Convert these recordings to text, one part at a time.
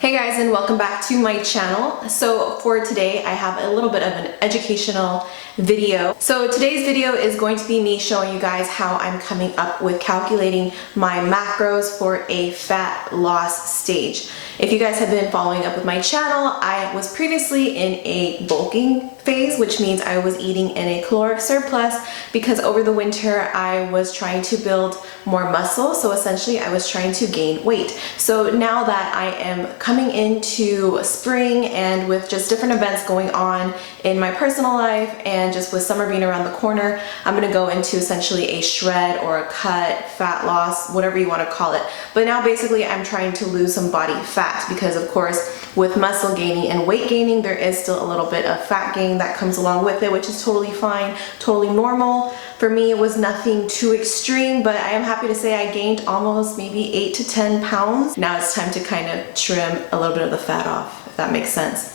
Hey guys, and welcome back to my channel. So for today I have a little bit of an educational video. So today's video is going to be me showing you guys how I'm coming up with calculating my macros for a fat loss stage. If you guys have been following up with my channel, I was previously in a bulking phase, which means I was eating in a caloric surplus because over the winter I was trying to build more muscle. So essentially I was trying to gain weight. So now that I am coming into spring and with just different events going on in my personal life and just with summer being around the corner, I'm gonna go into essentially a shred or a cut, fat loss, whatever you wanna call it. But now basically I'm trying to lose some body fat because of course with muscle gaining and weight gaining, there is still a little bit of fat gain that comes along with it, which is totally fine, totally normal. For me, it was nothing too extreme, but I am happy to say I gained almost maybe 8 to 10 pounds. Now it's time to kind of trim a little bit of the fat off, if that makes sense.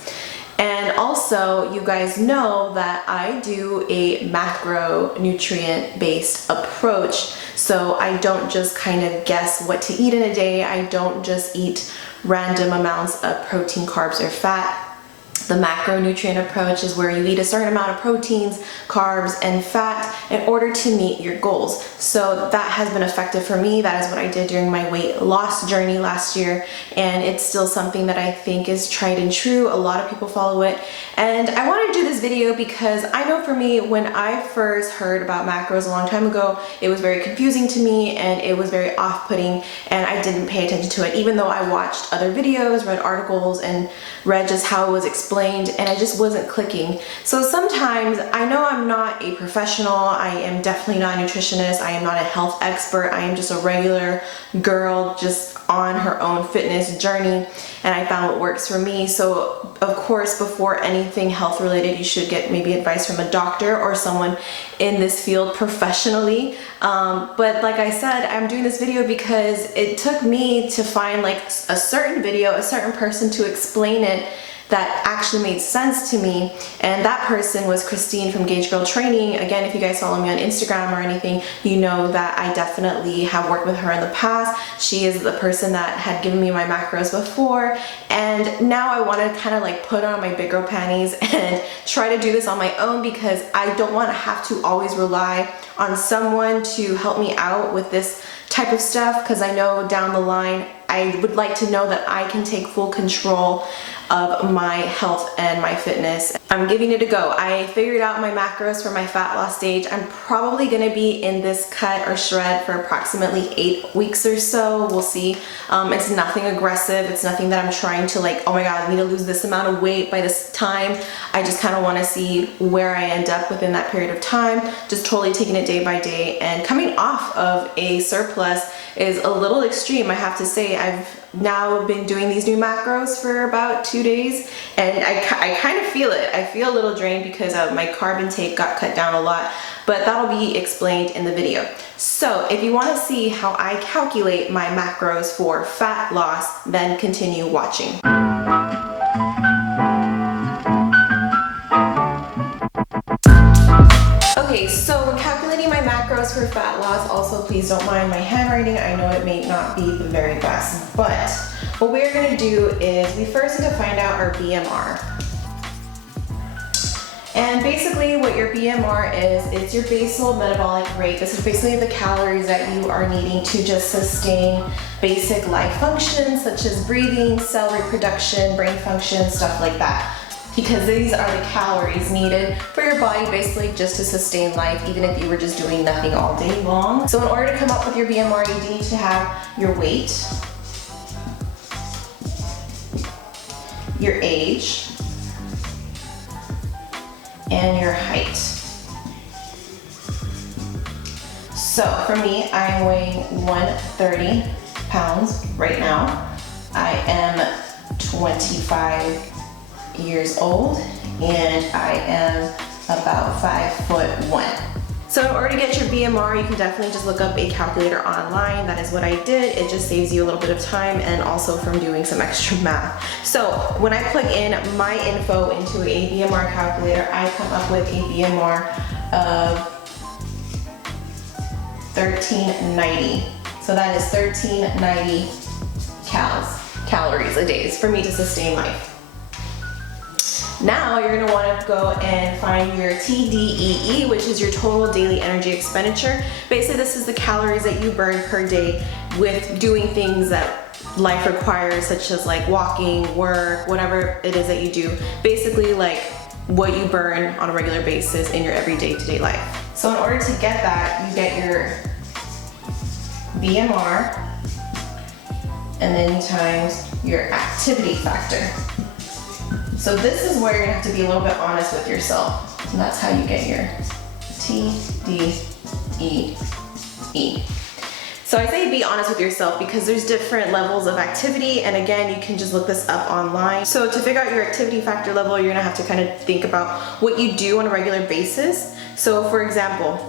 And also, you guys know that I do a macronutrient-based approach. So I don't just kind of guess what to eat in a day. I don't just eat random amounts of protein, carbs, or fat. The macronutrient approach is where you eat a certain amount of proteins, carbs, and fat in order to meet your goals. So that has been effective for me. That is what I did during my weight loss journey last year, and it's still something that I think is tried and true. A lot of people follow it, and I wanted to do this video because I know for me, when I first heard about macros a long time ago, it was very confusing to me and it was very off-putting, and I didn't pay attention to it, even though I watched other videos, read articles, and read just how it was explained, and I just wasn't clicking. So sometimes, I know I'm not a professional, I am definitely not a nutritionist, I am not a health expert, I am just a regular girl just on her own fitness journey, and I found what works for me. So of course, before anything health related, you should get maybe advice from a doctor or someone in this field professionally. But like I said, I'm doing this video because it took me to find like a certain video, a certain person to explain it that actually made sense to me, and that person was Christine from Gauge Girl Training. Again, if you guys follow me on Instagram or anything, you know that I definitely have worked with her in the past. She is the person that had given me my macros before, and now I want to kind of like put on my big girl panties and try to do this on my own because I don't want to have to always rely on someone to help me out with this type of stuff, because I know down the line I would like to know that I can take full control of my health and my fitness. I'm giving it a go. I figured out my macros for my fat loss stage. I'm probably gonna be in this cut or shred for approximately 8 weeks or so. We'll see. It's nothing aggressive. It's nothing that I'm trying to like, oh my God, I need to lose this amount of weight by this time. I just kind of want to see where I end up within that period of time. Just totally taking it day by day, and coming off of a surplus is a little extreme, I have to say. I've now been doing these new macros for about 2 days, and I kind of feel it. I feel a little drained because my carb intake got cut down a lot, but that'll be explained in the video. So if you want to see how I calculate my macros for fat loss, then continue watching. Okay, so when calculating my macros for fat loss, also please don't mind my handwriting. I know it may not be the very best, but what we're going to do is we first need to find out our BMR. And basically what your BMR is, it's your basal metabolic rate. This is basically the calories that you are needing to just sustain basic life functions such as breathing, cell reproduction, brain function, stuff like that. Because these are the calories needed for your body basically just to sustain life, even if you were just doing nothing all day long. So in order to come up with your BMR, you need to have your weight, your age, and your height. So for me, I'm weighing 130 pounds right now. I am 25 years old, and I am about 5'1". So in order to get your BMR, you can definitely just look up a calculator online. That is what I did. It just saves you a little bit of time and also from doing some extra math. So when I plug in my info into a BMR calculator, I come up with a BMR of 1390. So that is 1390 calories a day for me to sustain life. Now you're gonna wanna go and find your TDEE, which is your total daily energy expenditure. Basically, this is the calories that you burn per day with doing things that life requires, such as like walking, work, whatever it is that you do. Basically like what you burn on a regular basis in your everyday to day life. So in order to get that, you get your BMR and then you times your activity factor. So this is where you're gonna have to be a little bit honest with yourself. And that's how you get your TDEE. So I say be honest with yourself because there's different levels of activity, and again, you can just look this up online. So to figure out your activity factor level, you're gonna have to kind of think about what you do on a regular basis. So for example,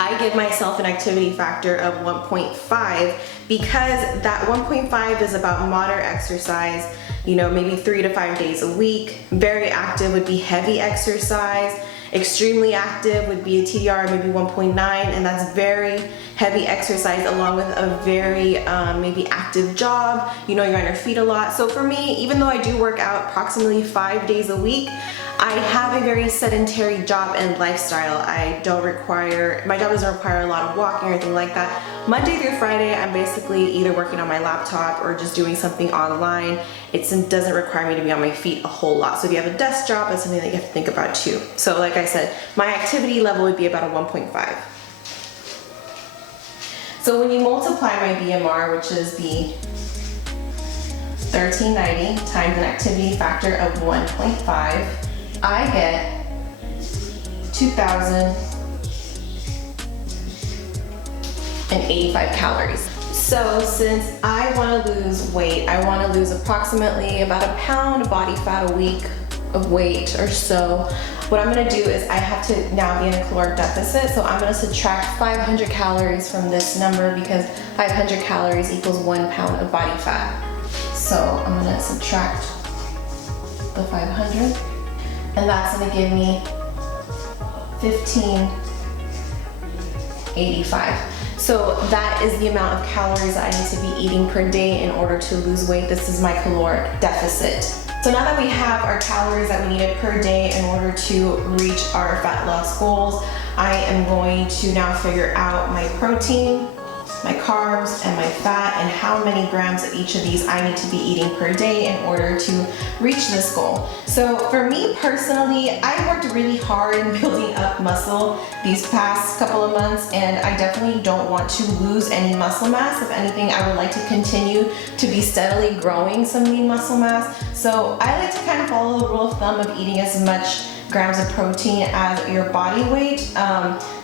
I give myself an activity factor of 1.5 because that 1.5 is about moderate exercise, you know, maybe 3 to 5 days a week. Very active would be heavy exercise. Extremely active would be a TDR maybe 1.9, and that's very heavy exercise along with a very maybe active job. You know, you're on your feet a lot. So for me, even though I do work out approximately 5 days a week, I have a very sedentary job and lifestyle. My job doesn't require a lot of walking or anything like that. Monday through Friday, I'm basically either working on my laptop or just doing something online. It doesn't require me to be on my feet a whole lot. So if you have a desk job, that's something that you have to think about too. So like I said, my activity level would be about a 1.5. So when you multiply my BMR, which is the 1390 times an activity factor of 1.5, I get 2,085 calories. So since I want to lose weight, I want to lose approximately about a pound body fat a week of weight or so. What I'm going to do is I have to now be in a caloric deficit, so I'm going to subtract 500 calories from this number because 500 calories equals 1 pound of body fat. So I'm going to subtract the 500, and that's going to give me 1585. So that is the amount of calories that I need to be eating per day in order to lose weight. This is my caloric deficit. So now that we have our calories that we needed per day in order to reach our fat loss goals, I am going to now figure out my protein, my carbs, and my fat, and how many grams of each of these I need to be eating per day in order to reach this goal. So for me personally, I worked really hard in building up muscle these past couple of months, and I definitely don't want to lose any muscle mass. If anything, I would like to continue to be steadily growing some lean muscle mass. So I like to kind of follow the rule of thumb of eating as much grams of protein as your body weight.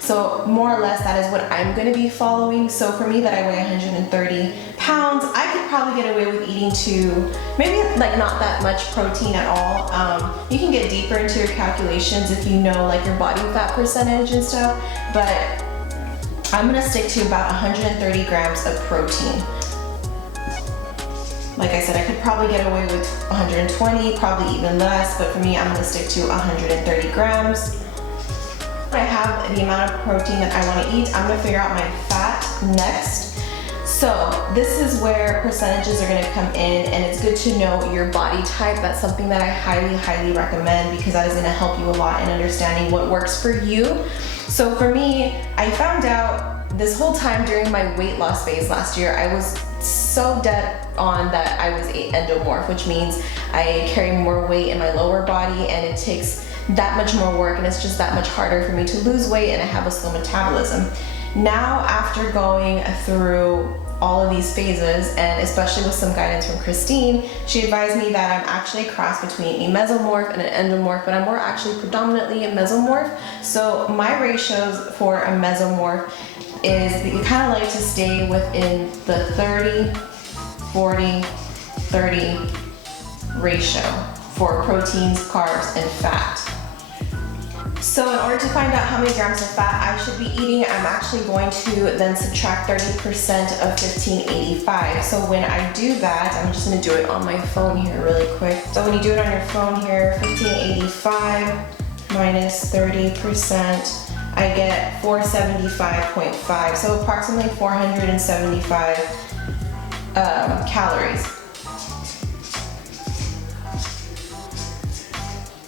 So more or less that is what I'm going to be following. So for me that I weigh 130 pounds, I could probably get away with eating to maybe like not that much protein at all. You can get deeper into your calculations if you know like your body fat percentage and stuff, but I'm going to stick to about 130 grams of protein. Like I said, I could probably get away with 120, probably even less, but for me, I'm gonna stick to 130 grams. When I have the amount of protein that I wanna eat, I'm gonna figure out my fat next. So this is where percentages are gonna come in, and it's good to know your body type. That's something that I highly, highly recommend because that is gonna help you a lot in understanding what works for you. So for me, I found out this whole time during my weight loss phase last year, I was so dead on that I was an endomorph, which means I carry more weight in my lower body and it takes that much more work and it's just that much harder for me to lose weight, and I have a slow metabolism. Now after going through all of these phases, and especially with some guidance from Christine, she advised me that I'm actually a cross between a mesomorph and an endomorph, but I'm more actually predominantly a mesomorph. So my ratios for a mesomorph is that you kind of like to stay within the 30, 40, 30 ratio for proteins, carbs, and fat. So in order to find out how many grams of fat I should be eating, I'm actually going to then subtract 30% of 1585. So when I do that, I'm just gonna do it on my phone here really quick. So when you do it on your phone here, 1585 minus 30%, I get 475.5, so approximately 475 calories.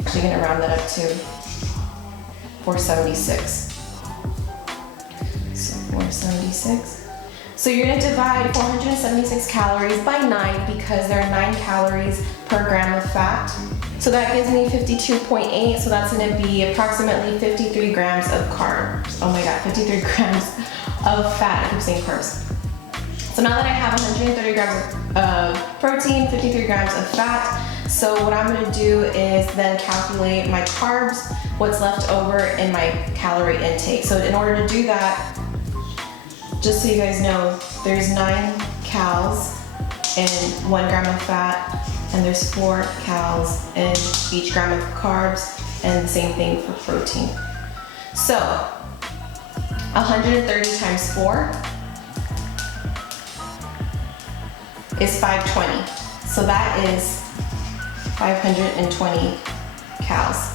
Actually gonna round that up to 476. So 476. So you're gonna divide 476 calories by 9 because there are 9 calories per gram of fat. So that gives me 52.8, so that's gonna be approximately 53 grams of carbs. Oh my God, 53 grams of fat. I keep saying carbs. So now that I have 130 grams of protein, 53 grams of fat, so what I'm gonna do is then calculate my carbs, what's left over in my calorie intake. So in order to do that, just so you guys know, there's 9 cals in 1 gram of fat, and there's 4 cals in each gram of carbs, and the same thing for protein. So 130 times 4 is 520. So that is 520 cals.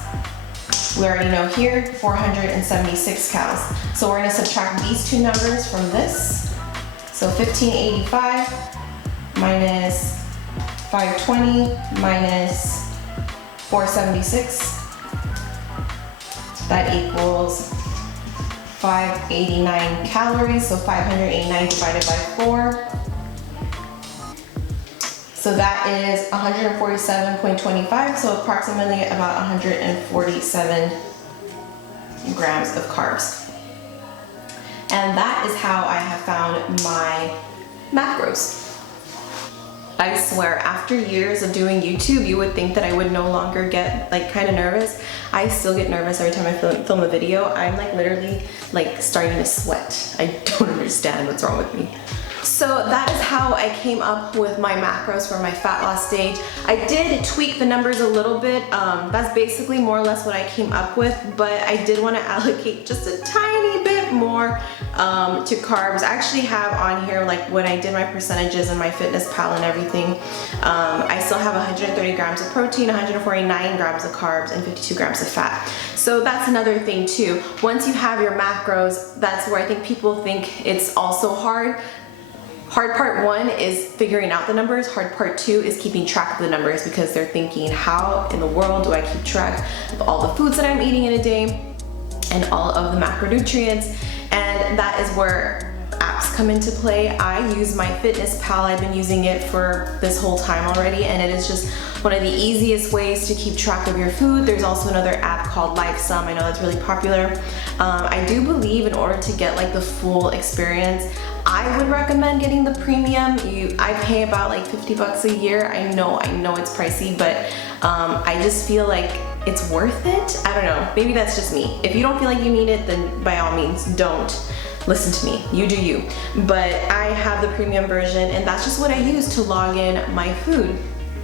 We already know here 476 cals. So we're gonna subtract these two numbers from this. So 1585 minus 520 minus 476. That equals 589 calories. So 589 divided by 4. So that is 147.25, so approximately about 147 grams of carbs. And that is how I have found my macros. I swear, after years of doing YouTube, you would think that I would no longer get like kind of nervous. I still get nervous every time I film a video. I'm like literally like starting to sweat. I don't understand what's wrong with me. So that is how I came up with my macros for my fat loss stage. I did tweak the numbers a little bit. That's basically more or less what I came up with, but I did want to allocate just a tiny bit more to carbs. I actually have on here like when I did my percentages in my MyFitnessPal and everything. I still have 130 grams of protein, 149 grams of carbs, and 52 grams of fat. So that's another thing too. Once you have your macros, that's where I think people think it's also hard. Hard part 1 is figuring out the numbers. Hard part 2 is keeping track of the numbers because they're thinking, how in the world do I keep track of all the foods that I'm eating in a day and all of the macronutrients? And that is where apps come into play. I use MyFitnessPal. I've been using it for this whole time already, and it is just one of the easiest ways to keep track of your food. There's also another app called LifeSum. I know that's really popular. I do believe in order to get like the full experience, I would recommend getting the premium. I pay about like 50 bucks a year. I know it's pricey, but I just feel like it's worth it. I don't know, maybe that's just me. If you don't feel like you need it, then by all means, don't listen to me. You do you. But I have the premium version, and that's just what I use to log in my food.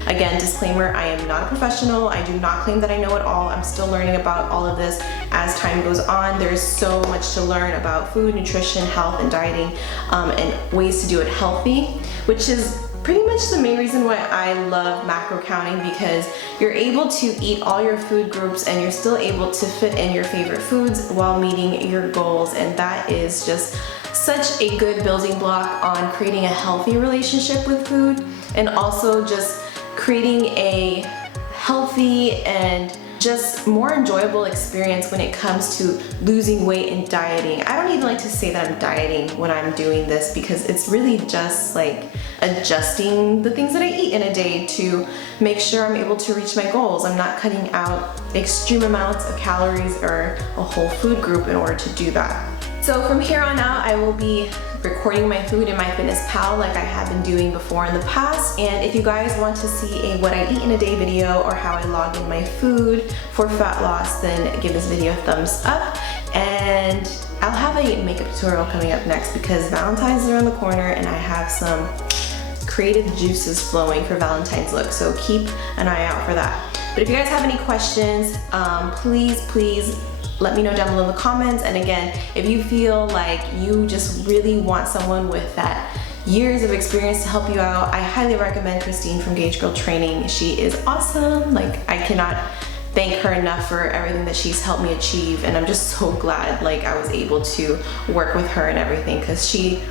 Again, disclaimer, I am not a professional. I do not claim that I know it all. I'm still learning about all of this as time goes on. There's so much to learn about food, nutrition, health, and dieting, and ways to do it healthy, which is pretty much the main reason why I love macro counting, because you're able to eat all your food groups and you're still able to fit in your favorite foods while meeting your goals, and that is just such a good building block on creating a healthy relationship with food, and also just creating a healthy and just more enjoyable experience when it comes to losing weight and dieting. I don't even like to say that I'm dieting when I'm doing this, because it's really just like adjusting the things that I eat in a day to make sure I'm able to reach my goals. I'm not cutting out extreme amounts of calories or a whole food group in order to do that. So from here on out, I will be recording my food in MyFitnessPal like I have been doing before in the past. And if you guys want to see a what I eat in a day video or how I log in my food for fat loss, then give this video a thumbs up. And I'll have a makeup tutorial coming up next because Valentine's is around the corner and I have some creative juices flowing for Valentine's look. So keep an eye out for that. But if you guys have any questions, please let me know down below in the comments. And again, if you feel like you just really want someone with that years of experience to help you out, I highly recommend Christine from Gauge Girl Training. She is awesome. Like, I cannot thank her enough for everything that she's helped me achieve, and I'm just so glad like I was able to work with her and everything, because she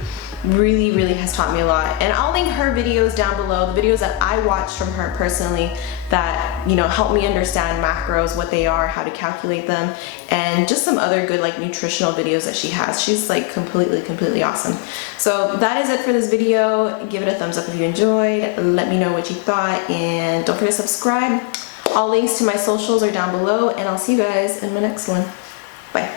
really has taught me a lot. And I'll link her videos down below, the videos that I watched from her personally that, you know, help me understand macros, what they are, how to calculate them, and just some other good like nutritional videos that she has. She's like completely awesome. So that is it for this video. Give it a thumbs up if you enjoyed. Let me know what you thought, and don't forget to subscribe. All links to my socials are down below, and I'll see you guys in my next one. Bye.